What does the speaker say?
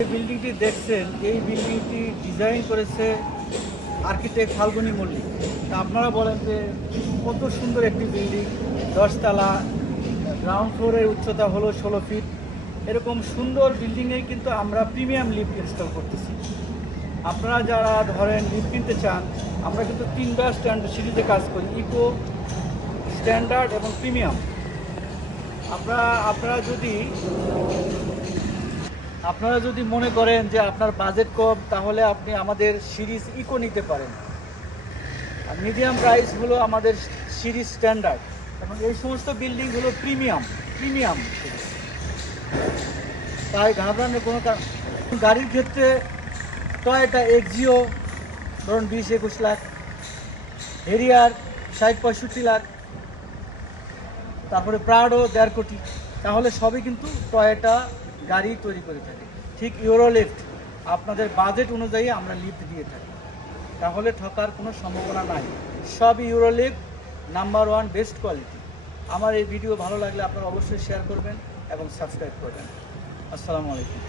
যে বিল্ডিংটি দেখছেন, এই বিল্ডিংটি ডিজাইন করেছে আর্কিটেক্ট ফাল্গুনি মল্লিক। তা আপনারা বলেন যে কত সুন্দর একটি বিল্ডিং দশতলা গ্রাউন্ড ফ্লোরের উচ্চতা হলো ষোলো ফিট এরকম সুন্দর বিল্ডিংয়ে কিন্তু আমরা প্রিমিয়াম লিফট ইনস্টল করতেছি। আপনারা যারা ধরেন লিফট কিনতে চান, আমরা কিন্তু তিনটা স্ট্যান্ডার্ড সিরিজে কাজ করি ইকো স্ট্যান্ডার্ড এবং প্রিমিয়াম আপনারা আপনারা যদি আপনারা যদি মনে করেন যে আপনার বাজেট কম, তাহলে আপনি আমাদের সিরিজ ইকো নিতে পারেন। আর মিডিয়াম প্রাইস হলো আমাদের সিরিজ স্ট্যান্ডার্ড এবং এই সমস্ত বিল্ডিং হলো প্রিমিয়াম প্রিমিয়াম তাই ঘাবড়ানোর কোনো কারণ গাড়ির ক্ষেত্রে টয়টা এক্সিও ধরুন বিশ একুশ লাখ। হেরিয়ার ষাট পঁয়ষট্টি লাখ। তারপরে প্রাডো দেড় কোটি। তাহলে সবই কিন্তু টয়োটা গাড়ি তৈরি করে থাকি। ঠিক ইউরো আপনাদের বাজেট অনুযায়ী আমরা লিফ্ট দিয়ে থাকি। তাহলে ঠকার কোনো সম্ভাবনা নাই। সব euro number one best quality আমার এই ভিডিও ভালো লাগলে আপনারা অবশ্যই শেয়ার করবেন এবং সাবস্ক্রাইব করবেন। আসসালামু আলাইকুম।